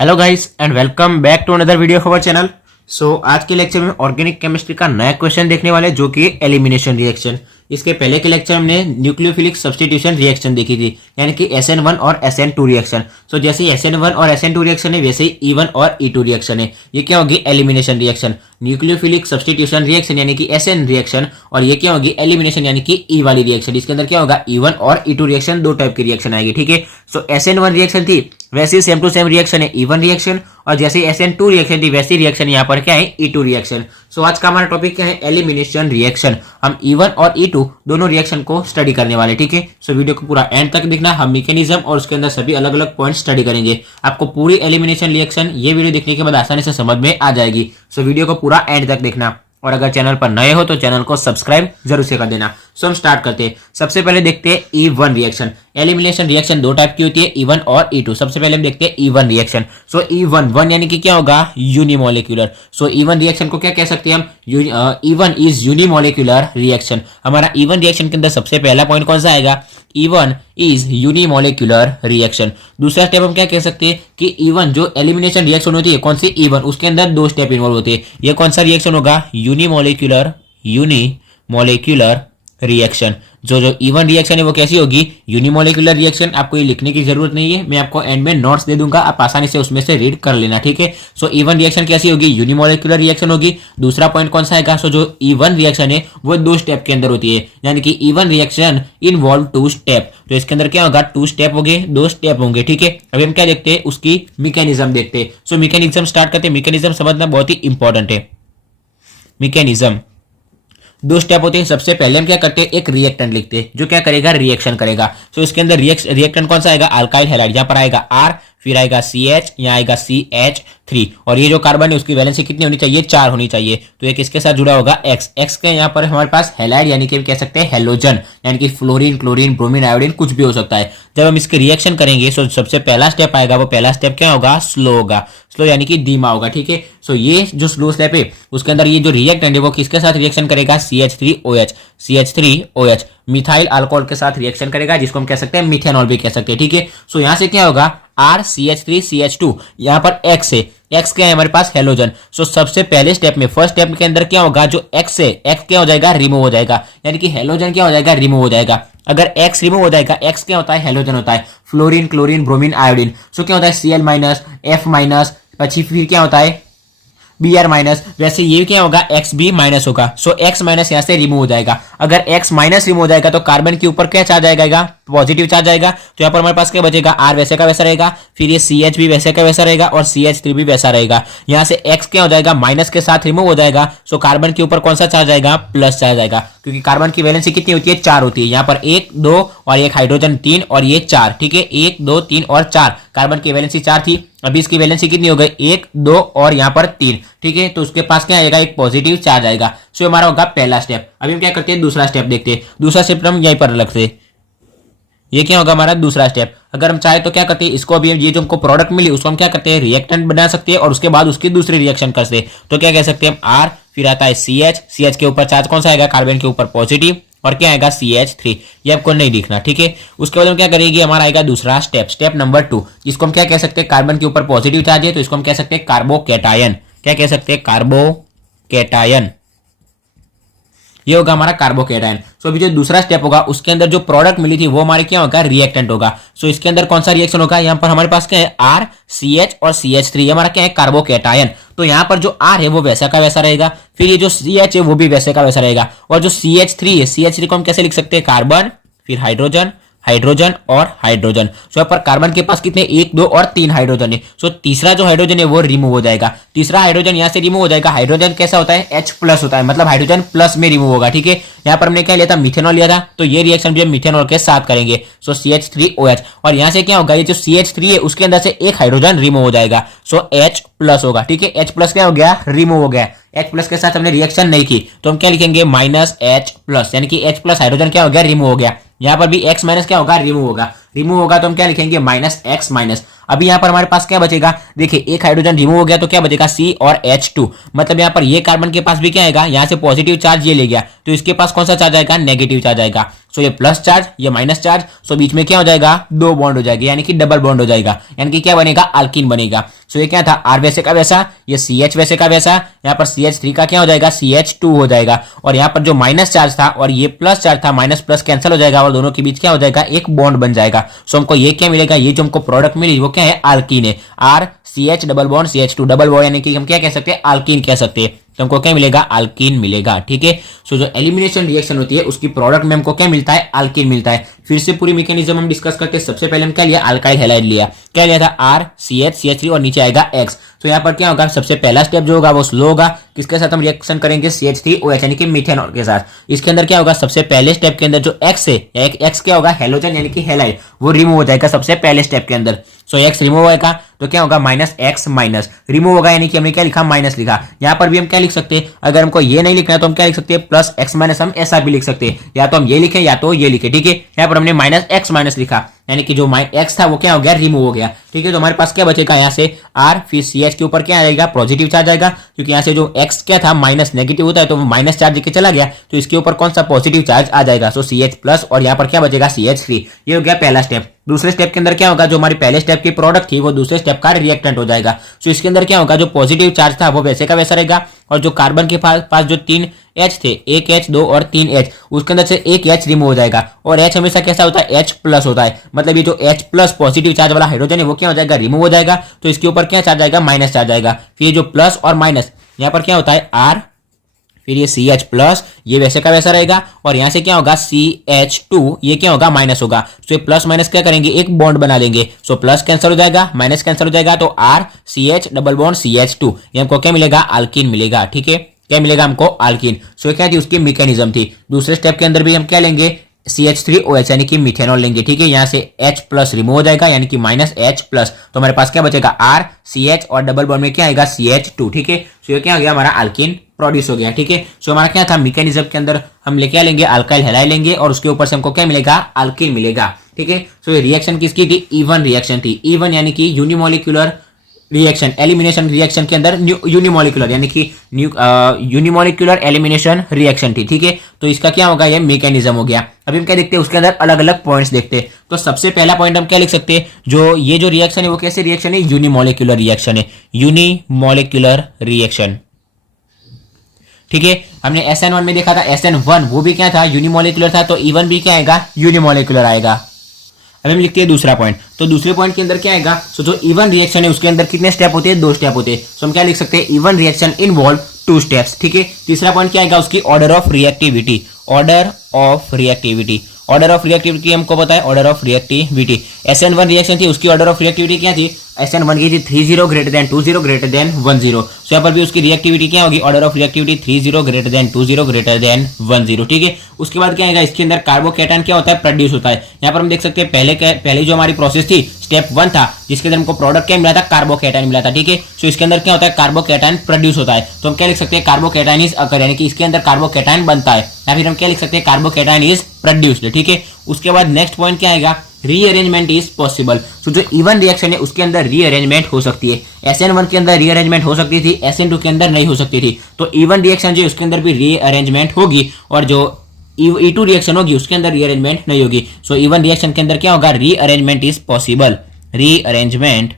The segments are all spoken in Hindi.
Hello guys and welcome back to another video of our channel. आज के लेक्चर में ऑर्गेनिक केमिस्ट्री का नया क्वेश्चन देखने वाले जो कि एलिमिनेशन रिएक्शन। इसके पहले के लेक्चर में हमने न्यूक्लियोफिलिक सब्स्टिट्यूशन रिएक्शन देखी थी, यानी कि SN1 और SN2 रिएक्शन। जैसे ही SN1 और SN2 रिएक्शन है वैसे ही E1 और E2 रिएक्शन है। ये क्या होगी? Elimination reaction. Nucleophilic substitution reaction यानी कि SN रिएक्शन, और ये क्या होगी? एलिमिनेशन यानी कि E वाली रिएक्शन। इसके अंदर क्या होगा? E1 और E2 रिएक्शन, दो टाइप की रिएक्शन आएगी। ठीक है, SN1 रिएक्शन थी वैसे ही सेम टू सेम रिएक्शन है E1 रिएक्शन, और जैसे SN2 रिएक्शन थी वैसी रिएक्शन यहाँ पर क्या है? E2 reaction. आज का हमारा टॉपिक क्या है? Elimination reaction. हम E1 और E2 दोनों रिएक्शन को स्टडी करने वाले। ठीक है, वीडियो को पूरा एंड तक देखना। हम मैकेनिज्म और उसके अंदर सभी अलग अलग पॉइंट स्टडी करेंगे। आपको पूरी एलिमिनेशन रिएक्शन ये वीडियो देखने के बाद आसानी से समझ में आ जाएगी। वीडियो को पूरा एंड तक देखना, और अगर चैनल पर नए हो तो चैनल को सब्सक्राइब जरूर से कर देना। हम स्टार्ट करते हैं। सबसे पहले देखते हैं E1 रिएक्शन। एलिमिनेशन रिएक्शन दो टाइप की होती है, E1 और E2। सबसे पहले हम देखते हैं E1 रिएक्शन। E1 यानी कि क्या होगा? यूनिमोलिकुलर। E1 रिएक्शन को क्या कह सकते हैं हम? E1 is unimolecular reaction. हमारा E1 रिएक्शन के अंदर सबसे पहला पॉइंट कौन सा आएगा? E1 is unimolecular reaction. दूसरा स्टेप हम क्या कह सकते हैं कि E1 जो एलिमिनेशन रिएक्शन होती है, कौन सी? E1, उसके अंदर दो स्टेप इन्वॉल्व होते हैं। ये कौन सा रिएक्शन होगा? Unimolecular reaction. जो E1 रिएक्शन है वो कैसी होगी? Unimolecular reaction. आपको ये लिखने की जरूरत नहीं है, मैं आपको एंड में नोट्स दे दूंगा, आप आसानी से उसमें से रीड कर लेना। ठीक है, E1 रिएक्शन कैसी होगी? यूनिमोलिकुलर रिएक्शन होगी। दूसरा पॉइंट कौन सा आएगा? जो E1 रिएक्शन है वो दो स्टेप के अंदर होती है, यानी कि E1 reaction involve to step. तो इसके अंदर क्या होगा? टू स्टेप होंगे, दो स्टेप होंगे। ठीक है, अभी हम क्या देखते हैं? उसकी मैकेनिज्म देखते हैं। मैकेनिज्म स्टार्ट करते हैं। मैकेनिज्म समझना बहुत ही इंपॉर्टेंट है। मैकेनिज्म दो स्टेप होते हैं। सबसे पहले हम क्या करते हैं? एक रिएक्टेंट लिखते हैं जो क्या करेगा? रिएक्शन करेगा। इसके अंदर रिएक्टेंट कौन सा आएगा? Alkyl halide. यहाँ पर आएगा R, फिर आएगा CH, यहाँ आएगा CH3, और ये जो कार्बन है उसकी वैलेंसी कितनी होनी चाहिए? 4 होनी चाहिए। तो ये किसके साथ जुड़ा होगा? X के यहाँ पर हमारे पास हैलाइड यानी कि कह सकते हैं हेलोजन, यानी कि फ्लोरीन, क्लोरीन, ब्रोमीन, आयोडीन कुछ भी हो सकता है। जब हम इसके रिएक्शन करेंगे सबसे पहला स्टेप आएगा, वो पहला स्टेप क्या होगा? स्लो होगा। स्लो यानी कि धीमा होगा। ठीक है, ये जो स्लो स्टेप है उसके अंदर ये जो रिएक्टेंट है वो किसके साथ रिएक्शन करेगा? CH3OH मिथाइल अल्कोहल के साथ रिएक्शन करेगा, जिसको हम कह सकते हैं मिथेनॉल भी कह सकते हैं। ठीक है, यहाँ से क्या होगा? RCH3CH2, यहाँ पर X है। X क्या है हमारे पास? हेलोजन। सबसे पहले स्टेप में, फर्स्ट स्टेप के अंदर क्या होगा? जो X है, X क्या हो जाएगा? रिमूव हो जाएगा, यानी कि हेलोजन क्या हो जाएगा? रिमूव हो जाएगा। अगर X रिमूव हो जाएगा, X क्या होता है? हेलोजन होता है। फ्लोरीन, क्लोरीन, ब्रोमीन, आयोडीन, क्या होता है? Cl-, F-, પછી फिर क्या होता है? Br-। वैसे ये क्या होगा? Xb- होगा। X- यहां से रिमूव हो जाएगा। अगर X- रिमूव हो जाएगा तो कार्बन के ऊपर क्या चार्ज आएगा? पॉजिटिव चार्ज आएगा। तो यहाँ पर हमारे पास क्या बचेगा? R वैसे का वैसा रहेगा, फिर ये CH भी वैसे का वैसा रहेगा, और CH3 भी वैसा रहेगा। यहाँ से X क्या हो जाएगा? माइनस के साथ रिमूव हो जाएगा। कार्बन के ऊपर कौन सा चार्ज आएगा? प्लस चार्ज आएगा, क्योंकि कार्बन की वैलेंसी कितनी होती है? 4 होती है। यहाँ पर 1, 2 और एक हाइड्रोजन 3 और ये 4। ठीक है, 1, 2, 3 और 4। कार्बन की वैलेंसी 4 थी, अभी इसकी वैलेंसी कितनी हो गई? 1, 2 और यहाँ पर 3। ठीक है, तो उसके पास क्या आएगा? एक पॉजिटिव चार्ज आएगा। हमारा होगा पहला स्टेप। अभी हम क्या करते हैं? दूसरा स्टेप देखते हैं। दूसरा स्टेप हम यहीं पर रखते हैं। ये क्या होगा? हमारा दूसरा स्टेप। अगर हम चाहे तो क्या करते हैं? इसको अभी ये जो हमको प्रोडक्ट मिली उसको हम क्या करते हैं? रिएक्टेंट बना सकते हैं, और उसके बाद उसकी दूसरी रिएक्शन करते हैं। तो क्या कह सकते हैं हम? R, फिर आता है CH के ऊपर चार्ज कौन सा आएगा? कार्बन के ऊपर पॉजिटिव, और क्या आएगा? CH3। ये आपको नहीं लिखना। ठीक है, उसके बाद हम क्या करेंगे? हमारा आएगा दूसरा स्टेप, स्टेप नंबर 2। इसको हम क्या कह सकते हैं? कार्बन के ऊपर पॉजिटिव चार्ज है तो इसको हम कह सकते हैं कार्बोकैटायन। क्या कह सकते हैं? कार्बोकैटायन। ये होगा हमारा कार्बोकैटायन। अभी जो दूसरा स्टेप होगा उसके अंदर जो प्रोडक्ट मिली थी वो हमारे क्या होगा? रिएक्टेंट होगा। इसके अंदर कौन सा रिएक्शन होगा? यहाँ पर हमारे पास क्या है? R, CH और CH3, हमारा क्या है? कार्बोकैटायन। तो यहाँ पर जो R है वो वैसा का वैसा रहेगा, फिर ये जो CH है वो भी वैसे का वैसा रहेगा, और जो CH3 है, CH3 को हम कैसे लिख सकते हैं? कार्बन, फिर हाइड्रोजन, हाइड्रोजन और हाइड्रोजन। यहाँ पर कार्बन के पास कितने? 1, 2 और 3 हाइड्रोजन है। तीसरा जो हाइड्रोजन है वो रिमूव हो जाएगा। तीसरा हाइड्रोजन यहाँ से रिमूव हो जाएगा। हाइड्रोजन कैसा होता है? H+ होता है, मतलब हाइड्रोजन प्लस में रिमूव होगा। ठीक है, यहाँ पर हमने क्या लिया था? मिथेनॉल लिया था, तो ये रिएक्शन भी हम मिथेनॉल के साथ करेंगे। CH3OH, और यहाँ से क्या होगा? ये जो CH3 है उसके अंदर से एक हाइड्रोजन रिमूव हो जाएगा। H+ होगा। ठीक है, H+ क्या हो गया? रिमूव हो गया। H+ के साथ हमने रिएक्शन नहीं की तो हम क्या लिखेंगे? -H+, यानी कि H+ हाइड्रोजन क्या हो गया? रिमूव हो गया। यहाँ पर भी X- क्या होगा? रिमूव होगा। रिमूव होगा तो हम क्या लिखेंगे? -X-। अभी यहाँ पर हमारे पास क्या बचेगा? देखिए, एक हाइड्रोजन रिमूव हो गया तो क्या बचेगा? C और H2, मतलब यहाँ पर ये कार्बन के पास भी क्या आएगा? यहाँ से पॉजिटिव चार्ज ये ले गया तो इसके पास कौन सा चार्ज आएगा? नेगेटिव चार्ज आएगा। सो ये प्लस चार्ज, ये माइनस चार्ज, सो बीच में क्या हो जाएगा, दो बॉन्ड हो जाएगी, यानी कि डबल बॉन्ड हो जाएगा, यानी कि क्या बनेगा, अल्कीन बनेगा। सो ये क्या था, आर वैसे का वैसा, ये CH वैसे का वैसा, यहाँ पर CH3 का क्या हो जाएगा, CH2 हो जाएगा, और यहाँ पर जो माइनस चार्ज था और ये प्लस चार्ज था, माइनस प्लस कैंसिल हो जाएगा और दोनों के बीच क्या हो जाएगा, एक बॉन्ड बन जाएगा। सो हमको ये क्या मिलेगा, ये जो हमको प्रोडक्ट मिली वो क्या है, अल्कीन है। R CH double bond CH2 double bond, यानी कि हम क्या कह सकते हैं, अल्कीन कह सकते हैं। तो हमको क्या मिलेगा, अल्कीन मिलेगा, ठीक है। सो जो एलिमिनेशन रिएक्शन होती है उसकी प्रोडक्ट में हमको क्या मिलता है, अल्कीन मिलता है। फिर से पूरी मैकेनिज्म हम डिस्कस करते हैं। सबसे पहले हम क्या लिया, अल्काइल हैलाइड लिया, क्या लिया था, R CH CH3 और नीचे आएगा X। तो यहाँ पर क्या होगा, सबसे पहला स्टेप जो होगा वो स्लो होगा, किसके साथ हम रिएक्शन करेंगे, CH3OH यानी कि मिथेनॉल के साथ। इसके अंदर क्या होगा, सबसे पहले स्टेप के अंदर जो X है, X क्या होगा, हेलोजन यानी कि हैलाइड, वो रिमूव हो जाएगा सबसे पहले स्टेप के अंदर। सो X रिमूव होगा तो क्या होगा, -X माइनस रिमूव होगा, यानी कि हमने क्या लिखा, माइनस लिखा। यहाँ पर भी हम क्या लिख सकते हैं, अगर हमको ये नहीं लिखना है तो हम क्या लिख सकते हैं, +X माइनस, हम ऐसा भी लिख सकते हैं, या तो हम ये लिखें या तो ये लिखे, ठीक है। यहाँ पर हमने -X माइनस लिखा, यानी कि जो X था वो क्या हो गया, रिमूव हो गया, ठीक है। तो हमारे पास क्या बचेगा, यहाँ से R, फिर CH के ऊपर क्या आएगा, पॉजिटिव चार्ज आएगा, क्योंकि यहाँ से जो X क्या था, माइनस नेगेटिव होता है तो माइनस चार्ज लेके चला गया, तो इसके ऊपर कौन सा पॉजिटिव चार्ज आ जाएगा, सो CH प्लस, और यहाँ पर क्या बचेगा, CH3। ये हो गया पहला स्टेप। दूसरे स्टेप के अंदर क्या होगा, जो हमारी पहले स्टेप की प्रोडक्ट थी वो दूसरे स्टेप का रिएक्टेंट हो जाएगा। सो इसके अंदर क्या होगा, जो पॉजिटिव चार्ज था वो वैसे का वैसा रहेगा, और जो कार्बन के पास जो 3 H थे, एक H, 2 और 3 H, उसके अंदर से एक H रिमूव हो जाएगा, और H हमेशा कैसा होता है, H प्लस होता है, मतलब ये जो H प्लस पॉजिटिव चार्ज वाला हाइड्रोजन है वो क्या हो जाएगा, रिमूव हो जाएगा, तो इसके ऊपर क्या चार्ज आएगा, माइनस चार्ज आएगा। फिर जो प्लस और माइनस, यहाँ पर क्या होता है, R, फिर ये CH प्लस, ये वैसे का वैसा रहेगा, और यहां से क्या होगा, CH2, ये क्या होगा, माइनस होगा। तो ये प्लस माइनस क्या करेंगे, एक बॉन्ड बना लेंगे। सो प्लस कैंसिल हो जाएगा, माइनस कैंसिल हो जाएगा, तो R CH double bond CH2, ये हमको क्या मिलेगा, अल्कीन मिलेगा, ठीक है। क्या मिलेगा हमको, अल्कीन। सो क्या थी उसकी मैकेनिज्म थी। दूसरे स्टेप के अंदर भी हम क्या लेंगे, CH3OH यानी कि मिथेनॉल लेंगे, ठीक है। यहाँ से H प्लस रिमूव हो जाएगा, यानी कि -H प्लस, तो हमारे पास क्या बचेगा, R CH और डबल बॉन्ड में क्या आएगा, CH2, ठीक है। सो ये क्या हो गया, हमारा अल्कीन प्रोड्यूस हो गया, ठीक है। सो हमारा क्या था, मैकेनिज्म के अंदर हम लेके लेंगे, अल्काइल हैलाइड लेंगे, और उसके ऊपर से हमको क्या मिलेगा, अल्कीन मिलेगा, ठीक है। सो ये रिएक्शन किसकी थी, इवन रिएक्शन थी। इवन यानी कि यूनिमोलिकुलर रिएक्शन, एलिमिनेशन रिएक्शन के अंदर यूनिमोलिकुलर यानी कि यूनिमोलिकुलर एलिमिनेशन रिएक्शन थी, ठीक है। तो इसका क्या होगा, ये मैकेनिज्म हो गया। अभी हम क्या देखते हैं, उसके अंदर अलग अलग पॉइंट्स देखते हैं। तो सबसे पहला पॉइंट हम क्या लिख सकते हैं, जो ये जो रिएक्शन है वो कैसे रिएक्शन है, यूनिमोलिकुलर रिएक्शन है, यूनिमोलिकुलर रिएक्शन, ठीक है। हमने SN1 में देखा था, SN1 वो भी क्या था, यूनिमोलिकुलर था, तो E1 भी क्या आएगा, यूनिमोलिकुलर आएगा। अब हम लिखते हैं दूसरा पॉइंट। तो दूसरे पॉइंट के अंदर क्या आएगा, सो जो इवन रिएक्शन है उसके अंदर कितने स्टेप होते हैं, 2 स्टेप होते हैं। सो हम क्या लिख सकते हैं, इवन रिएक्शन इन्वॉल्व 2 स्टेप्स, ठीक है। तीसरा पॉइंट क्या आएगा, उसकी order of reactivity, order of reactivity, order of reactivity हमको पता है, order of reactivity. SN1 reaction थी, उसकी ऑर्डर ऑफ रिएक्टिविटी क्या थी, SN1 की थी 30 ग्रेटर देन 20 ग्रेटर देन 10। सो यहाँ पर भी उसकी रिएक्टिविटी क्या होगी, order of reactivity 30 greater than 20 greater than 10, ठीक है। उसके बाद क्या आएगा, इसके अंदर कार्बोकैटायन क्या होता है, प्रोड्यूस होता है। यहाँ पर हम देख सकते हैं पहले जो हमारी प्रोसेस थी स्टेप 1 था, जिसके अंदर हमको प्रोडक्ट क्या मिला था, कार्बोकैटायन मिला था, ठीक है। सो इसके अंदर क्या होता है, कार्बोकैटायन प्रोड्यूस होता है। तो हम क्या लिख सकते हैं, कार्बोकैटायन इज अकर, यानी कि इसके अंदर कार्बोकैटायन बनता है, या फिर हम क्या लिख सकते हैं, कार्बोकैटायन इज प्रोड्यूस्ड, ठीक है। उसके बाद नेक्स्ट पॉइंट क्या आएगा, रीअरेंजमेंट इज पॉसिबल। तो जो इवन रिएक्शन है उसके अंदर रीअरेंजमेंट हो सकती है। SN1 के अंदर रीअरेंजमेंट हो सकती थी, SN2 के अंदर नहीं हो सकती थी। तो इवन रिएक्शन जो उसके अंदर भी रीअरेंजमेंट होगी, और जो E2 रिएक्शन होगी उसके अंदर रीअरेंजमेंट नहीं होगी। सो इवन रिएक्शन के अंदर क्या होगा, rearrangement is possible, rearrangement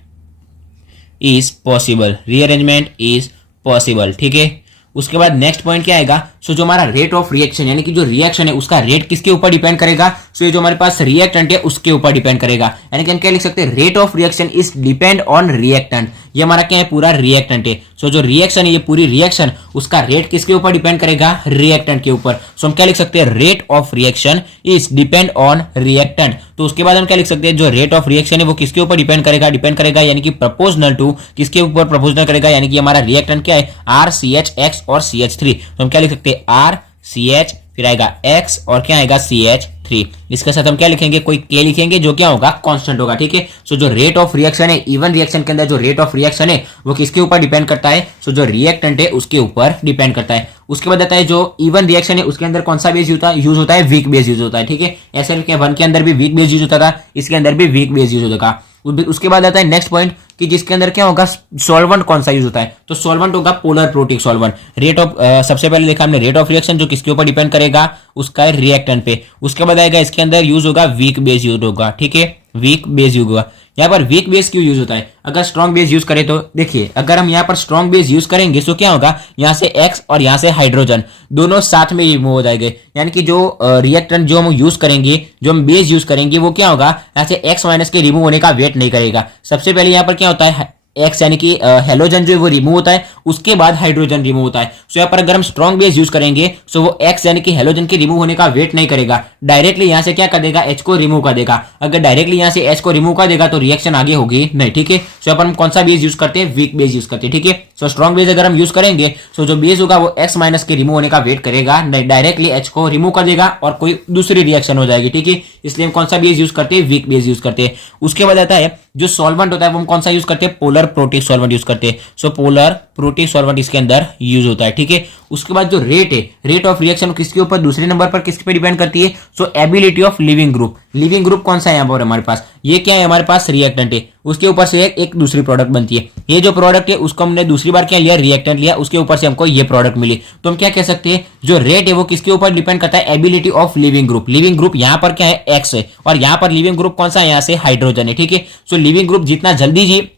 is possible, rearrangement is possible, ठीक है। उसके बाद नेक्स्ट पॉइंट क्या आएगा, सो जो हमारा रेट ऑफ रिएक्शन यानी कि जो रिएक्शन है उसका रेट किसके ऊपर डिपेंड करेगा, सो ये जो हमारे पास रिएक्टेंट है उसके ऊपर डिपेंड करेगा। यानी कि हम क्या लिख सकते हैं, rate of reaction is depend on reactant. ये हमारा क्या है, पूरा रिएक्टेंट है। सो जो रिएक्शन है, ये पूरी रिएक्शन, उसका रेट किसके ऊपर डिपेंड करेगा, रिएक्टेंट के ऊपर। सो हम क्या लिख सकते हैं, rate of reaction is depend on reactant. तो उसके बाद हम क्या लिख सकते हैं, जो रेट ऑफ रिएक्शन है वो किसके ऊपर डिपेंड करेगा, यानी कि प्रोपोर्शनल टू, किसके ऊपर प्रोपोर्शनल करेगा, यानी कि हमारा रिएक्टेंट क्या है, R CH X और CH3। तो हम क्या लिख सकते हैं, R CH, फिर आएगा X और क्या आएगा, CH3। इसके साथ हम क्या लिखेंगे, कोई K लिखेंगे जो क्या होगा, कांस्टेंट होगा, ठीक है। सो जो रेट ऑफ रिएक्शन है, इवन रिएक्शन के अंदर जो रेट ऑफ रिएक्शन है वो किसके ऊपर डिपेंड करता है, सो जो रिएक्टेंट है उसके ऊपर डिपेंड करता है। उसके बाद आता है जो इवन रिएक्शन है उसके अंदर कौन सा बेस यूज होता है, वीक बेस यूज होता है, ठीक है। SN1 के अंदर भी वीक बेस यूज होता था, इसके अंदर भी वीक बेस यूज होता था। उसके बाद आता है नेक्स्ट पॉइंट कि जिसके अंदर क्या होगा, सॉल्वेंट कौन सा यूज होता है, तो सॉल्वेंट होगा polar protic solvent. Rate of सबसे पहले देखा हमने रेट ऑफ रिएक्शन, जो किसके ऊपर डिपेंड करेगा, उसका रिएक्टेंट पे। उसके बाद आएगा इसके अंदर यूज होगा वीक बेस यूज होगा, ठीक है, वीक बेस यूज होगा। यहाँ पर वीक बेस क्यों यूज होता है, अगर स्ट्रॉन्ग बेस यूज करें तो देखिए, अगर हम यहाँ पर स्ट्रॉन्ग बेस यूज करेंगे तो क्या होगा, यहाँ से एक्स और यहाँ से हाइड्रोजन दोनों साथ में रिमूव हो जाएंगे, यानी कि जो रिएक्टेंट जो हम यूज करेंगे, जो हम बेस यूज करेंगे, वो क्या होगा, यहाँ से एक्स माइनस के रिमूव होने का वेट नहीं करेगा। सबसे पहले यहाँ पर क्या होता है, एक्स यानी कि हेलोजन जो है वो रिमूव होता है, उसके बाद हाइड्रोजन रिमूव होता है। सो यहाँ पर अगर हम स्ट्रॉन्ग बेस यूज करेंगे तो वो एक्स यानी कि हेलोजन के रिमूव होने का वेट नहीं करेगा, डायरेक्टली यहाँ से क्या कर देगा, एच को रिमूव कर देगा। अगर डायरेक्टली यहाँ से एच को रिमूव कर देगा तो रिएक्शन आगे होगी नहीं, ठीक है। सो यहाँ पर हम कौन सा बेस यूज करते हैं, वीक बेस यूज करते हैं, ठीक है। सो स्ट्रॉन्ग बेस अगर हम यूज करेंगे तो जो बेस होगा वो एक्स माइनस के रिमूव होने का वेट करेगा, डायरेक्टली एच को रिमूव कर देगा और कोई दूसरी रिएक्शन हो जाएगी, ठीक है। इसलिए हम कौन सा बेस यूज करते हैं, वीक बेस यूज करते हैं। उसके बाद आता है जो सॉल्वेंट होता है वो हम कौन सा यूज करते हैं, पोलर प्रोटिक सॉल्वेंट यूज करते हैं। सो पोलर प्रोटिक सॉल्वेंट इसके अंदर यूज होता है, ठीक है। उसके बाद जो रेट है, रेट ऑफ रिएक्शन किसके ऊपर, दूसरे नंबर पर किसके पे डिपेंड करती है, so ability of living group. Living group कौन सा है यहाँ पर हमारे पास, ये क्या है हमारे पास, रिएक्टेंट है, उसके ऊपर से एक दूसरी प्रोडक्ट बनती है। ये जो प्रोडक्ट है उसको हमने दूसरी बार क्या लिया, रिएक्टेंट लिया, उसके ऊपर से हमको ये प्रोडक्ट मिली। तो हम क्या कह सकते हैं, जो रेट है वो किसके ऊपर डिपेंड करता है, ability of living group. Living group यहाँ पर क्या है, एक्स है, और यहाँ पर लिविंग ग्रुप कौन सा है, यहाँ से हाइड्रोजन है, ठीक है। सो लिविंग ग्रुप जितना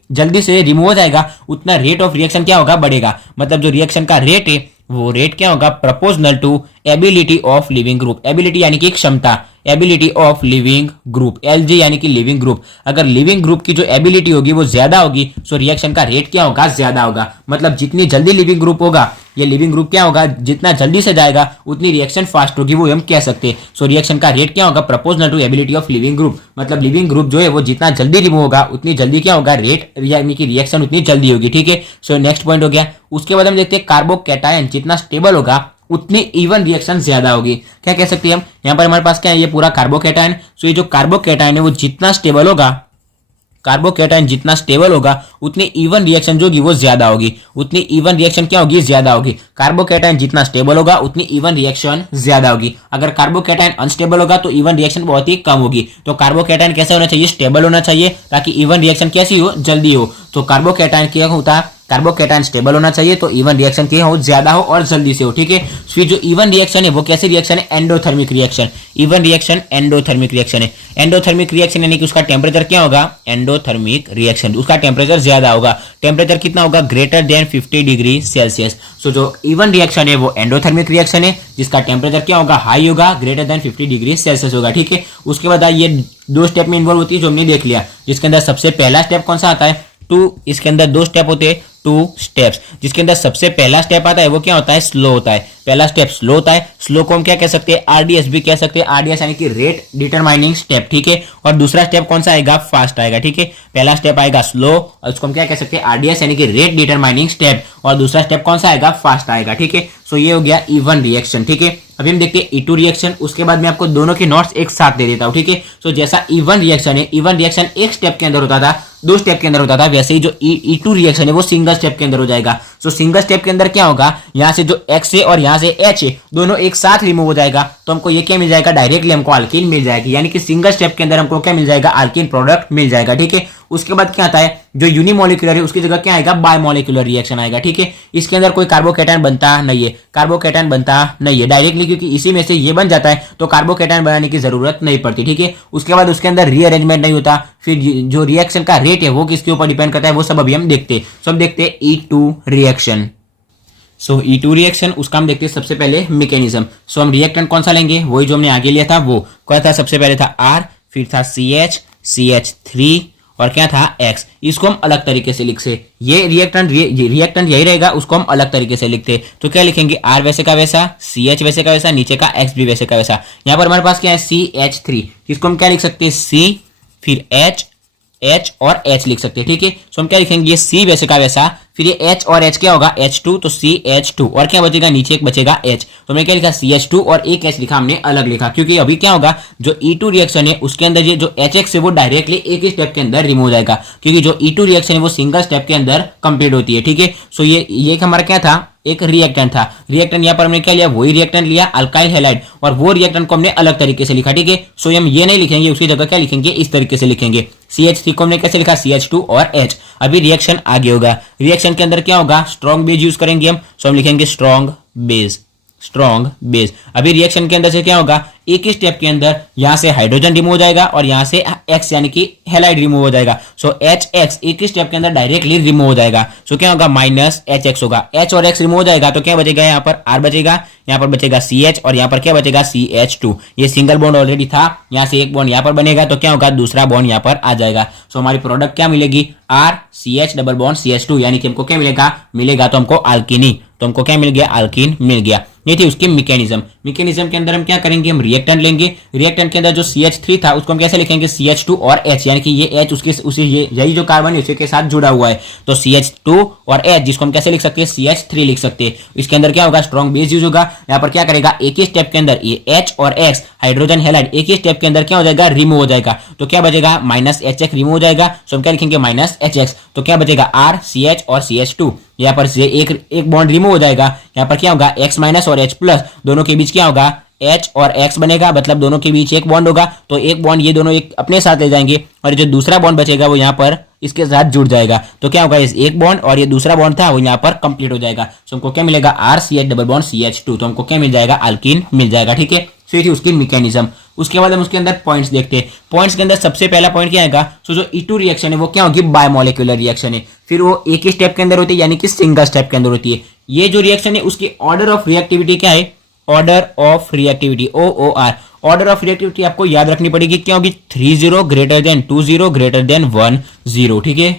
जल्दी से रिमूव हो जाएगा उतना रेट ऑफ रिएक्शन क्या होगा, बढ़ेगा। मतलब जो रिएक्शन का रेट है वो रेट क्या होगा, proportional to ability of living group. Ability यानी कि क्षमता, ability of living group, LG यानी कि लिविंग ग्रुप। अगर लिविंग ग्रुप की जो एबिलिटी होगी वो ज्यादा होगी तो रिएक्शन का रेट क्या होगा, ज्यादा होगा। मतलब जितनी जल्दी लिविंग ग्रुप होगा, ये लिविंग ग्रुप क्या होगा, जितना जल्दी से जाएगा उतनी रिएक्शन फास्ट होगी, वो हम कह सकते हैं। सो रिएक्शन का रेट क्या होगा, proportional to ability of living group. मतलब लिविंग ग्रुप जो है वो जितना जल्दी रिमूव होगा उतनी जल्दी क्या होगा, रेट यानी कि रिएक्शन उतनी जल्दी होगी, ठीक है। सो नेक्स्ट पॉइंट हो गया। उसके बाद हम देखते हैं कार्बोकैटायन जितना स्टेबल होगा उतनी इवन रिएक्शन ज्यादा होगी। क्या कह सकते हैं हम, यहाँ पर हमारे पास क्या है, ये पूरा कार्बोकैटायन। सो ये जो कार्बोकैटायन है वो जितना स्टेबल होगा, कार्बोकैटायन जितना स्टेबल होगा उतनी इवन रिएक्शन जो होगी वो ज्यादा होगी, उतनी इवन रिएक्शन क्या होगी, ज्यादा होगी। कार्बोकैटायन जितना स्टेबल होगा उतनी इवन रिएक्शन ज्यादा होगी। अगर कार्बोकैटायन अनस्टेबल होगा तो इवन रिएक्शन बहुत ही कम होगी। तो कार्बोकैटायन कैसा होना चाहिए, स्टेबल होना चाहिए, ताकि इवन रिएक्शन कैसी हो, जल्दी हो। तो कार्बोकैटायन क्या होता है, कार्बोकैटायन स्टेबल होना चाहिए तो इवन रिएक्शन क्या हो, ज्यादा हो और जल्दी से हो, ठीक है। फिर जो इवन रिएक्शन है वो कैसी रिएक्शन है, endothermic reaction. E one reaction endothermic reaction है। एंडोथर्मिक रिएक्शन यानी कि उसका टेम्परेचर क्या होगा, एंडोथर्मिक रिएक्शन, उसका टेम्परेचर ज्यादा होगा। टेम्परेचर कितना होगा, ग्रेटर देन 50 डिग्री सेल्सियस। सो जो इवन रिएक्शन है वो एंडोथर्मिक रिएक्शन है, जिसका टेम्परेचर क्या होगा, हाई होगा, ग्रेटर देन 50 डिग्री सेल्सियस होगा, ठीक है। उसके बाद ये दो स्टेप में इन्वॉल्व होती है जो हमने देख लिया, जिसके अंदर सबसे पहला स्टेप कौन सा आता है, इसके अंदर दो स्टेप होते हैं, 2 स्टेप्स। जिसके अंदर सबसे पहला स्टेप आता है वो क्या होता है, स्लो होता है। पहला स्टेप स्लो होता है, स्लो को हम क्या कह सकते हैं, आरडीएस भी कह सकते हैं। आरडीएस यानी कि रेट डिटरमाइनिंग स्टेप, ठीक है। और दूसरा स्टेप कौन सा आएगा, फास्ट आएगा, ठीक है। पहला स्टेप आएगा स्लो और उसको हम क्या कह सकते हैं, आरडीएस यानी कि रेट डिटरमाइनिंग स्टेप, और दूसरा स्टेप कौन सा आएगा, फास्ट आएगा, ठीक है। सो ये हो गया इवन रिएक्शन, ठीक है। अभी हम देखते हैं E2 रिएक्शन, उसके बाद मैं आपको दोनों के नोट्स एक साथ दे देता हूं, ठीक है। सो जैसा इवन रिएक्शन है, इवन रिएक्शन एक स्टेप के अंदर होता था, 2 स्टेप के अंदर होता था, वैसे ही जो E2 रिएक्शन है वो सिंगल स्टेप के अंदर हो जाएगा। सो सिंगल स्टेप के अंदर क्या होगा, यहाँ से जो X है और यहाँ से H है दोनों एक साथ रिमूव हो जाएगा, तो हमको ये क्या मिल जाएगा, डायरेक्टली हमको अल्कीन मिल जाएगी। यानी कि सिंगल स्टेप के अंदर हमको क्या मिल जाएगा, अल्कीन प्रोडक्ट मिल जाएगा, ठीक है। उसके बाद क्या आता है, जो यूनिमोलिकुलर है उसकी जगह क्या आएगा, बायमोलिकुलर रिएक्शन आएगा, ठीक है। इसके अंदर कोई कार्बोकैटायन बनता नहीं है, कार्बोकैटायन बनता नहीं है डायरेक्टली, क्योंकि इसी में से ये बन जाता है तो कार्बोकैटायन बनाने की जरूरत नहीं पड़ती, ठीक है। उसके बाद उसके अंदर रीअरेंजमेंट नहीं होता। फिर जो रिएक्शन का रेट है वो किसके ऊपर डिपेंड करता है, वो सब अभी हम देखते हैं। सब देखते हैं E2 रिएक्शन। सो E2 रिएक्शन, उसका हम देखते हैं सबसे पहले मैकेनिज्म। सो हम रिएक्टेंट कौन सा लेंगे, वही जो हमने आगे लिया था, वो क्या था, सबसे पहले था R, फिर था CH, CH3 और क्या था X। इसको हम अलग तरीके से लिखते, ये रिएक्टेंट यही रहेगा, उसको हम अलग तरीके से लिखते। तो क्या लिखेंगे, R वैसे का वैसा, CH वैसे का वैसा, नीचे का X भी वैसे का वैसा। यहाँ पर हमारे पास क्या है, CH3, इसको हम क्या लिख सकते हैं, C फिर H और H लिख सकते हैं, ठीक है। सो हम क्या लिखेंगे, ये C वैसे का वैसा, फिर ये H और H क्या होगा, H2, तो CH2 और क्या बचेगा, नीचे एक बचेगा H। तो हमने क्या लिखा, CH2 और एक H लिखा, हमने अलग लिखा, क्योंकि अभी क्या होगा, जो E2 रिएक्शन है उसके अंदर ये जो HX है वो डायरेक्टली एक ही स्टेप के अंदर रिमूव हो जाएगा, क्योंकि जो E2 रिएक्शन है वो सिंगल स्टेप के अंदर कंप्लीट होती है, ठीक है। सो ये हमारा क्या था, एक रिएक्टेंट था। रिएक्टेंट यहाँ पर हमने क्या लिया, वही रिएक्टेंट लिया अल्काइल हैलाइड, और वो रिएक्टेंट को हमने अलग तरीके से लिखा, ठीक है। सो हम ये नहीं लिखेंगे, उसकी जगह क्या लिखेंगे, इस तरीके से लिखेंगे। CH3 को हमने कैसे लिखा, CH2 और H। अभी रिएक्शन आगे होगा, रिएक्शन के अंदर क्या होगा, स्ट्रॉन्ग बेस यूज करेंगे हम, सो हम लिखेंगे स्ट्रॉन्ग बेस, स्ट्रॉन्ग बेस। अभी रिएक्शन के अंदर से क्या होगा, एक ही स्टेप के अंदर यहां से हाइड्रोजन रिमूव हो जाएगा और यहां से X यानी कि हैलाइड रिमूव हो जाएगा। सो HX एक ही स्टेप के अंदर डायरेक्टली रिमूव हो जाएगा। सो क्या होगा, माइनस HX होगा। H और X रिमूव हो जाएगा तो क्या बचेगा, यहाँ पर R बचेगा, यहाँ पर बचेगा CH और यहाँ पर क्या बचेगा, CH2। ये सिंगल बॉन्ड ऑलरेडी था, यहाँ से एक बॉन्ड यहाँ पर बनेगा तो क्या होगा, दूसरा बॉन्ड यहाँ पर आ जाएगा। सो हमारी प्रोडक्ट क्या मिलेगी, RCH डबल बॉन्ड CH2, यानी कि हमको क्या मिलेगा तो हमको अल्कीनी, तो हमको क्या मिल गया, अल्कीन मिल गया। ये थी उसकी मैकेनिज्म के अंदर हम क्या करेंगे, हम रिएक्टेंट लेंगे। रिएक्टेंट के अंदर जो CH3 था उसको हम कैसे लिखेंगे, CH2 और H, यानी कि ये H उसके यही जो कार्बन है उसी के साथ जुड़ा हुआ है, तो CH2 और H, जिसको हम कैसे लिख सकते हैं, CH3 लिख सकते हैं। इसके अंदर क्या होगा, स्ट्रॉन्ग बेस यूज होगा। यहाँ पर क्या करेगा, एक ही स्टेप के अंदर ये H और X हाइड्रोजन हैलाइड एक ही स्टेप के अंदर क्या हो जाएगा, रिमूव हो जाएगा। तो क्या बचेगा, माइनस HX रिमूव हो जाएगा, सो हम क्या लिखेंगे, माइनस HX। तो क्या बचेगा, RCH और CH2, यहाँ पर से एक बॉन्ड रिमूव हो जाएगा। यहाँ पर क्या होगा, X माइनस और H प्लस, दोनों के बीच क्या होगा, H और X बनेगा, मतलब दोनों के बीच एक बॉन्ड होगा। तो एक बॉन्ड ये दोनों एक अपने साथ ले जाएंगे और जो दूसरा बॉन्ड बचेगा वो यहाँ पर इसके साथ जुड़ जाएगा। तो क्या होगा, इस एक बॉन्ड और ये दूसरा बॉन्ड था वो यहाँ पर कंप्लीट हो जाएगा। सो हमको क्या मिलेगा, RCH डबल बॉन्ड CH2, तो हमको क्या मिल जाएगा, अल्कीन मिल जाएगा, ठीक है। सो ये थी उसकी मैकेनिज्म। उसके बाद हम उसके अंदर पॉइंट्स देखते हैं। पॉइंट्स के अंदर सबसे पहला पॉइंट क्या आएगा, सो जो E2 रिएक्शन है वो क्या होगी, बायोमोलिकुलर रिएक्शन है। फिर वो एक ही स्टेप के अंदर होती है, यानी कि सिंगल स्टेप के अंदर होती है। ये जो रिएक्शन है उसकी ऑर्डर ऑफ रिएक्टिविटी क्या है, order of reactivity OOR। Order of reactivity आपको याद रखनी पड़ेगी, क्या होगी, 30 ग्रेटर देन 20 ग्रेटर देन 10, ठीक है।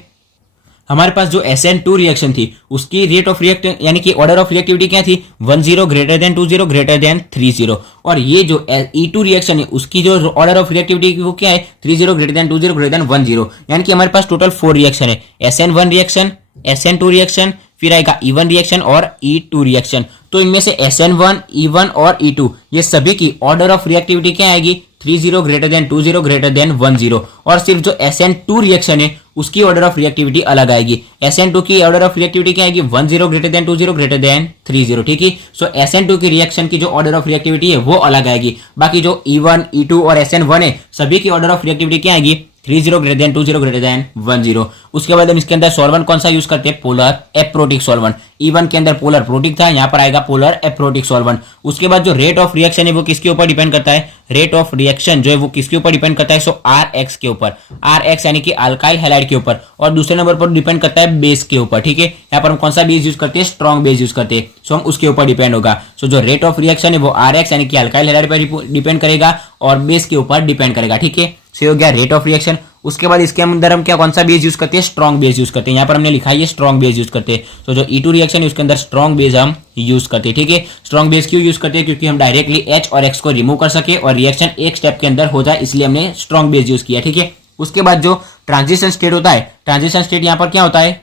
हमारे पास जो SN2 रिएक्शन थी उसकी रेट ऑफ रिएक्ट यानी कि ऑर्डर ऑफ रिएक्टिविटी क्या थी, 10 ग्रेटर देन 20 ग्रेटर देन 30। और ये जो E2 रिएक्शन है उसकी जो ऑर्डर ऑफ रिएक्टिविटी वो क्या है, 30 ग्रेटर देन 20 ग्रेटर देन 10। यानी कि हमारे पास टोटल 4 रिएक्शन है, SN1 रिएक्शन, SN2 रिएक्शन, फिर आएगा E1 रिएक्शन और E2 रिएक्शन। तो इनमें से SN1, E1 और E2 ये सभी की ऑर्डर ऑफ रिएक्टिविटी क्या आएगी, 30 ग्रेटर देन 20 ग्रेटर देन 10। और सिर्फ जो SN2 रिएक्शन है उसकी ऑर्डर ऑफ रिएक्टिविटी अलग आएगी। SN2 की ऑर्डर ऑफ रिएक्टिविटी क्या आएगी, 10 ग्रेटर देन 20 ग्रेटर देन 30, ठीक है। सो SN2 की रिएक्शन की जो ऑर्डर ऑफ रिएक्टिविटी है वो अलग आएगी। बाकी जो E1, E2 और SN1 है सभी की ऑर्डर ऑफ रिएक्टिविटी क्या आएगी, 30 ग्रेटर देन 20 ग्रेटर देन 10। उसके बाद हम इसके अंदर सॉल्वेंट कौन सा यूज करते हैं, पोलर एप्रोटिक सॉल्वेंट। E1 के अंदर पोलर प्रोटिक था, यहाँ पर आएगा पोलर एप्रोटिक सॉल्वेंट। उसके बाद जो रेट ऑफ रिएक्शन है वो किसके ऊपर डिपेंड करता है, रेट ऑफ रिएक्शन जो है वो किसके ऊपर डिपेंड करता है, सो RX के ऊपर, RX यानी कि अल्काइल हैलाइड के ऊपर। और दूसरे नंबर पर डिपेंड करता है बेस के ऊपर, ठीक है। यहाँ पर हम कौन सा बेस यूज करते हैं, स्ट्रॉन्ग बेस यूज करते हैं, सो हम उसके ऊपर डिपेंड होगा। सो जो रेट ऑफ रिएक्शन है वो RX यानी कि अल्काइल हैलाइड पर डिपेंड करेगा और बेस के ऊपर डिपेंड करेगा, ठीक है। सो हो गया रेट ऑफ रिएक्शन। उसके बाद इसके अंदर हम क्या कौन सा बेस यूज करते हैं, स्ट्रॉन्ग बेस यूज करते हैं। यहाँ पर हमने लिखा है स्ट्रॉन्ग बेस यूज करते हैं। तो जो E2 रिएक्शन है उसके अंदर स्ट्रॉन्ग बेस हम यूज करते हैं, ठीक है। स्ट्रॉन्ग बेस क्यों यूज करते हैं, क्योंकि हम डायरेक्टली H और X को रिमूव कर सके और रिएक्शन एक स्टेप के अंदर हो जाए, इसलिए हमने स्ट्रॉन्ग बेस यूज किया, ठीक है। उसके बाद जो ट्रांजिशन स्टेट होता है, ट्रांजिशन स्टेट यहाँ पर क्या होता है,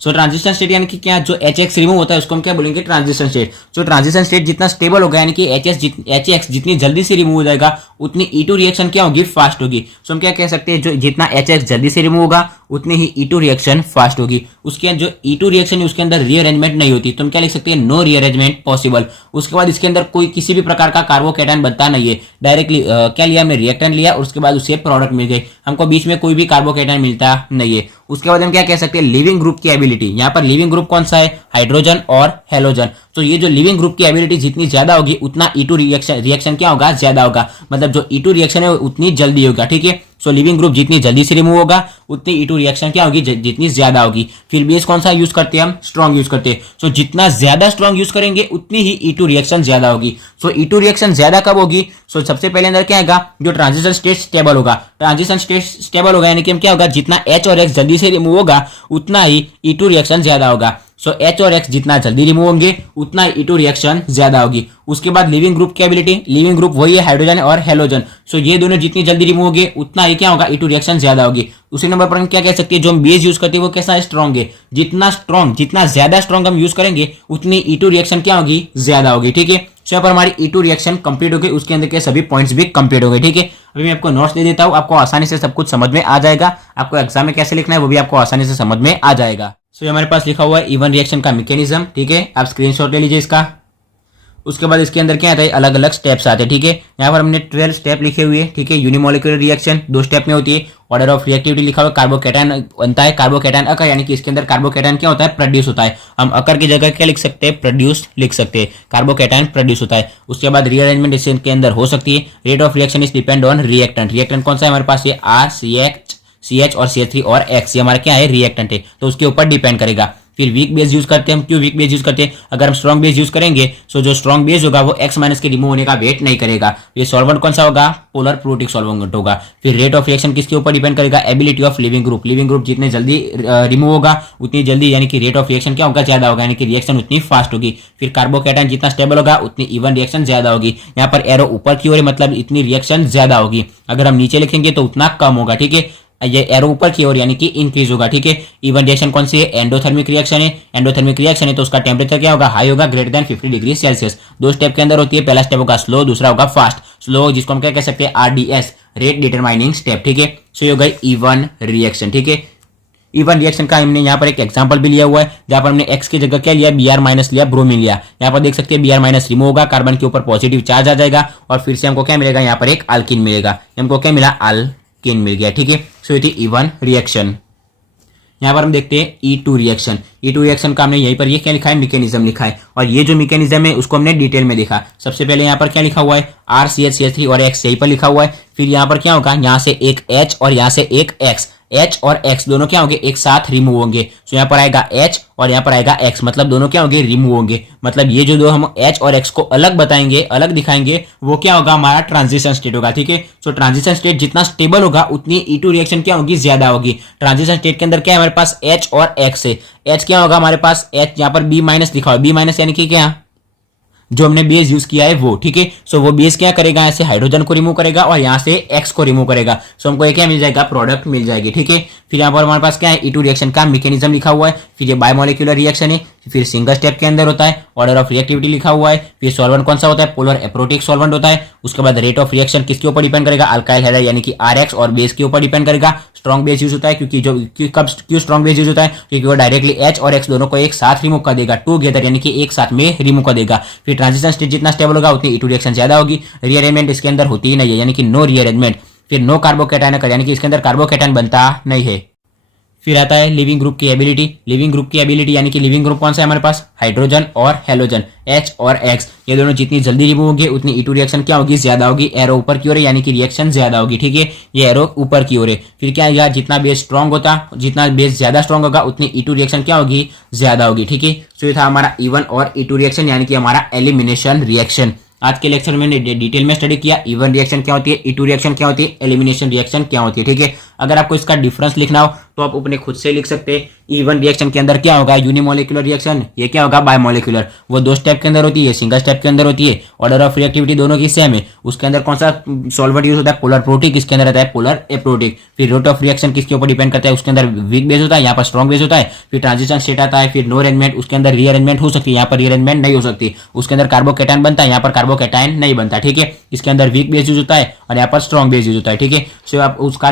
सो ट्रांजिशन स्टेट यानी कि क्या, जो HX रिमूव होता है उसको हम क्या बोलेंगे, ट्रांजिशन स्टेट। सो ट्रांजिशन स्टेट जितना स्टेबल होगा यानी कि HX जितनी जल्दी से रिमूव हो जाएगा उतनी E2 रिएक्शन क्या होगी, फास्ट होगी। सो हम क्या कह सकते हैं, जो जितना HX जल्दी से रिमूव होगा उतनी ही E2 रिएक्शन फास्ट होगी। उसके जो E2 रिएक्शन है उसके अंदर रीअरेंजमेंट नहीं होती, तो हम क्या लिख सकते हैं, नो रीअरेंजमेंट पॉसिबल। उसके बाद इसके अंदर कोई किसी भी प्रकार का कार्बोकैटायन बनता नहीं है, डायरेक्टली क्या लिया हमने, रिएक्टेंट लिया और उसके बाद उससे प्रोडक्ट मिल गई, हमको बीच में कोई भी कार्बोकैटायन मिलता नहीं है। उसके बाद हम क्या कह सकते हैं, लिविंग ग्रुप की एबिलिटी। यहाँ पर लिविंग ग्रुप कौन सा है, हाइड्रोजन और हेलोजन। तो ये जो लिविंग ग्रुप की एबिलिटी जितनी ज्यादा होगी उतना E2 रिएक्शन क्या होगा, ज्यादा होगा, मतलब जो E2 रिएक्शन है उतनी जल्दी होगा, ठीक है। सो लिविंग ग्रुप जितनी जल्दी से रिमूव होगा उतनी E2 रिएक्शन क्या होगी, जितनी ज्यादा होगी। फिर बेस कौन सा यूज करते हैं हम, स्ट्रॉन्ग यूज करते हैं। सो जितना ज्यादा स्ट्रॉन्ग यूज करेंगे उतनी ही E2 रिएक्शन ज्यादा होगी। सो E2 रिएक्शन ज्यादा कब होगी, सो सबसे पहले अंदर क्या आएगा, जो ट्रांजिशन स्टेट स्टेबल होगा। ट्रांजिशन स्टेट स्टेबल होगा यानी कि क्या होगा, जितना H और X जल्दी से रिमूव होगा उतना ही E2 रिएक्शन ज्यादा होगा। सो H और X जितना जल्दी रिमूव होंगे उतना E2 रिएक्शन ज्यादा होगी। उसके बाद लिविंग ग्रुप की एबिलिटी, लिविंग ग्रुप वही है हाइड्रोजन और हेलोजन। सो ये दोनों जितनी जल्दी रिमूव होंगे उतना ही क्या होगा, E2 रिएक्शन ज्यादा होगी। उसी नंबर पर हम क्या कह सकते हैं, जो हम बेस यूज करते हैं वो कैसा है, स्ट्रॉन्ग है। जितना ज्यादा स्ट्रॉन्ग हम यूज करेंगे उतनी E2 रिएक्शन क्या होगी, ज्यादा होगी, ठीक है। सो यहाँ पर हमारी E2 रिएक्शन कंप्लीट हो गई, उसके अंदर के सभी पॉइंट्स भी कंप्लीट हो गए, ठीक है। अभी मैं आपको नोट्स दे देता हूँ, आपको आसानी से सब कुछ समझ में आ जाएगा। आपको एग्जाम में कैसे लिखना है वो भी आपको आसानी से समझ में आ जाएगा। सो हमारे पास लिखा हुआ है इवन रिएक्शन का मैकेनिज्म, ठीक है, आप स्क्रीनशॉट ले लीजिए इसका। उसके बाद इसके अंदर क्या आता है, अलग अलग स्टेप्स आते हैं, ठीक है। यहाँ पर हमने 12 स्टेप लिखे हुए हैं, ठीक है। यूनिमोलिकुलर रिएक्शन 2 स्टेप में होती है। ऑर्डर ऑफ रिएक्टिविटी लिखा हुआ है, कार्बोकैटायन बनता है, कार्बोकैटायन अकर, यानी कि इसके अंदर कार्बोकैटायन क्या होता है, प्रोड्यूस होता है। हम अकर की जगह क्या लिख सकते हैं, प्रोड्यूस लिख सकते हैं, कार्बोकैटायन प्रोड्यूस होता है। उसके बाद रीअरेंजमेंट इसके अंदर हो सकती है। Rate of reaction is depend on reactant. Reactant कौन सा है हमारे पास, ये आर सी एच और CH3 और X, ये हमारा क्या है, रिएक्टेंट है, तो उसके ऊपर डिपेंड करेगा। फिर वीक बेस यूज करते हैं हम। क्यों वीक बेस यूज करते हैं, अगर हम स्ट्रॉन्ग बेस यूज करेंगे तो जो स्ट्रॉन्ग बेस होगा वो X माइनस के रिमूव होने का वेट नहीं करेगा। ये सॉल्वेंट कौन सा होगा, पोलर प्रोटिक सॉल्वेंट होगा। फिर रेट ऑफ रिएक्शन किसके ऊपर डिपेंड करेगा, ability of living group. Living group जितने जल्दी रिमूव होगा उतनी जल्दी, यानी कि रेट ऑफ रिएक्शन क्या होगा, ज्यादा होगा, यानी कि रिएक्शन उतनी फास्ट होगी। फिर कार्बोकैटायन जितना स्टेबल होगा उतनी इवन रिएक्शन ज्यादा होगी। यहाँ पर एरो ऊपर की ओर है, मतलब इतनी रिएक्शन ज्यादा होगी। अगर हम नीचे लिखेंगे तो उतना कम होगा, ठीक है। ये एरो ऊपर की ओर यानी कि इंक्रीज होगा, ठीक है। इवन रिएक्शन कौन सी है, एंडोथर्मिक रिएक्शन है। एंडोथर्मिक रिएक्शन है तो उसका टेम्परेचर क्या होगा, हाई होगा, greater than 50 degree Celsius. 2 step के अंदर होती है, पहला स्टेप होगा स्लो, दूसरा होगा फास्ट। स्लो जिसको हम क्या कह सकते हैं, RDS, रेट डिटरमाइनिंग स्टेप, ठीक है। सो ये हो गई इवन रिएक्शन, ठीक है। इवन रिएक्शन का हमने यहाँ पर एक एग्जांपल भी लिया हुआ है, जहां पर हमने एक्स की जगह क्या लिया, Br माइनस लिया, ब्रोमीन लिया। यहाँ पर देख सकते हैं Br माइनस रिमूव होगा, कार्बन के ऊपर पॉजिटिव चार्ज आ जाएगा और फिर से हमको क्या मिलेगा, यहाँ पर एक अल्किन मिलेगा। हमको क्या मिला, अल्किन मिल गया, ठीक है। So it is E one reaction. यहाँ पर हम देखते हैं E2 रिएक्शन। E2 रिएक्शन का हमने यहीं पर ये क्या लिखा है, मैकेनिज्म लिखा है, और ये जो मैकेनिज्म है उसको हमने डिटेल में देखा। सबसे पहले यहाँ पर क्या लिखा हुआ है, RCH CH3 और X यहीं पर लिखा हुआ है। फिर यहाँ पर क्या होगा, यहाँ से एक H और यहाँ से एक X, H और X दोनों क्या होंगे, एक साथ रिमूव होंगे। सो यहाँ पर आएगा H और यहाँ पर आएगा X, मतलब दोनों क्या होंगे, रिमूव होंगे। मतलब ये जो दो हम H और X को अलग बताएंगे, अलग दिखाएंगे, वो क्या होगा, हमारा ट्रांजिशन स्टेट होगा, ठीक है। सो ट्रांजिशन स्टेट जितना स्टेबल होगा उतनी E2 रिएक्शन क्या होगी, ज्यादा होगी। ट्रांजिशन स्टेट के अंदर क्या है हमारे पास, H और X है। H क्या होगा हमारे पास, H यहाँ पर B माइनस लिखा हुआ, B माइनस यानी कि क्या, जो हमने बेस यूज किया है वो, ठीक है। सो वो बेस क्या करेगा, ऐसे हाइड्रोजन को रिमूव करेगा और यहाँ से X को रिमूव करेगा। सो हमको ये क्या मिल जाएगा, प्रोडक्ट मिल जाएगी, ठीक है। फिर यहाँ पर हमारे पास क्या है, E2 रिएक्शन का मैकेनिज्म लिखा हुआ है। फिर ये बायोमोलिक्यूलर रिएक्शन है, फिर सिंगल स्टेप के अंदर होता है, ऑर्डर ऑफ रिएक्टिविटी लिखा हुआ है। फिर सॉल्वेंट कौन सा होता है, पोलर एप्रोटिक सॉल्वेंट होता है। उसके बाद रेट ऑफ रिएक्शन किसके ऊपर डिपेंड करेगा, अल्काइल हाइड्राइड यानी कि RX और बेस के ऊपर डिपेंड करेगा। स्ट्रॉन्ग बेस यूज होता है क्योंकि जो कब क्यों स्ट्रॉन्ग बेस यूज होता है, क्योंकि वो डायरेक्टली H और X दोनों को एक साथ रिमूव कर देगा, टुगेदर यानी कि एक साथ में रिमूव कर देगा। फिर ट्रांजिशन स्टेट जितना स्टेबल होगा उतनी E2 रिएक्शन ज्यादा होगी। रीअरेंजमेंट इसके अंदर होती ही नहीं है, यानी कि नो रीअरेंजमेंट। फिर नो कार्बोकैटायन यानी कि इसके अंदर कार्बोकैटायन बनता नहीं है। फिर आता है लिविंग ग्रुप की एबिलिटी। लिविंग ग्रुप की एबिलिटी यानी कि लिविंग ग्रुप कौन सा है हमारे पास, हाइड्रोजन और हेलोजन, H और X, ये दोनों जितनी जल्दी रिमूव होंगे उतनी E2 रिएक्शन क्या होगी, ज्यादा होगी। एरो ऊपर की ओर है यानी कि रिएक्शन ज्यादा होगी, ठीक है। ये एरो ऊपर की ओर है। फिर क्या है, जितना बेस स्ट्रॉन्ग होता, जितना बेस ज्यादा स्ट्रॉन्ग होगा उतनी E2 रिएक्शन क्या होगी, ज्यादा होगी, ठीक है। सो ये था हमारा इवन और E2 रिएक्शन यानी कि हमारा एलिमिनेशन रिएक्शन। आज के लेक्चर में मैंने डिटेल में स्टडी किया, इवन रिएक्शन क्या होती है, E2 रिएक्शन क्या होती है, एलिमिनेशन रिएक्शन क्या होती है, ठीक है। अगर आपको इसका डिफरेंस लिखना हो तो आप अपने खुद से लिख सकते हैं। इवन रिएक्शन के अंदर क्या होगा, यूनिमोलिकुलर रिएक्शन, ये क्या होगा, बायोमोलिकुलर। वो 2 स्टेप के अंदर होती है, सिंगल स्टेप के अंदर होती है। ऑर्डर ऑफ रिएक्टिविटी दोनों की सेम है। उसके अंदर कौन सा सॉल्वेंट यूज होता है, पोलर प्रोटिक, इसके अंदर रहता है पोलर एप्रोटिक। फिर रेट ऑफ रिएक्शन किसके ऊपर डिपेंड करता है, उसके अंदर वीक बेस होता है, यहाँ पर स्ट्रॉन्ग बेस होता है। फिर ट्रांजिशन स्टेट आता है, फिर नो अरेंजमेंट, उसके अंदर रीअरेंजमेंट हो सकती है, यहाँ पर रीअरेंजमेंट नहीं हो सकती। उसके अंदर कार्बोकैटायन बनता है, यहाँ पर कार्बोकैटायन नहीं बनता, ठीक है। इसके अंदर वीक बेस यूज होता है और यहाँ पर स्ट्रॉन्ग बेस यूज होता है, ठीक है। सो आप उसका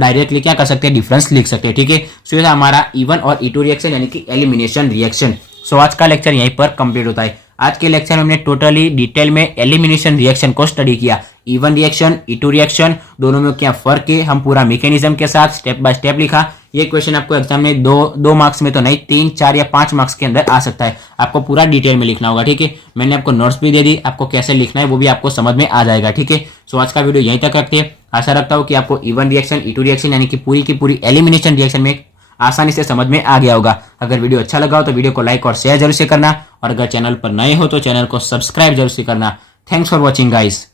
डायरेक्टली क्या कर सकते हैं, डिफरेंस लिख सकते हैं, ठीक है। सो ये हमारा इवन और E2 रिएक्शन यानी कि एलिमिनेशन रिएक्शन। सो आज का लेक्चर यहीं पर कंप्लीट होता है। आज के लेक्चर में हमने टोटली डिटेल में एलिमिनेशन रिएक्शन को स्टडी किया। इवन रिएक्शन, E2 रिएक्शन, दोनों में क्या फर्क है, हम पूरा मैकेनिज्म के साथ स्टेप बाय स्टेप लिखा। ये क्वेश्चन आपको एग्जाम में दो मार्क्स में तो नहीं, 3, 4 या 5 मार्क्स के अंदर आ सकता है। आपको पूरा डिटेल में लिखना होगा, ठीक है। मैंने आपको नोट्स भी दे दी, आपको कैसे लिखना है वो भी आपको समझ में आ जाएगा, ठीक है। सो आज का वीडियो यहीं तक रखते हैं। आशा रखता हूँ कि आपको इवन रिएक्शन, E2 रिएक्शन यानी कि पूरी की पूरी एलिमिनेशन रिएक्शन में आसानी से समझ में आ गया होगा। अगर वीडियो अच्छा लगा हो तो वीडियो को लाइक और शेयर जरूर से करना, और अगर चैनल पर नए हो तो चैनल को सब्सक्राइब जरूर से करना। Thanks for watching guys.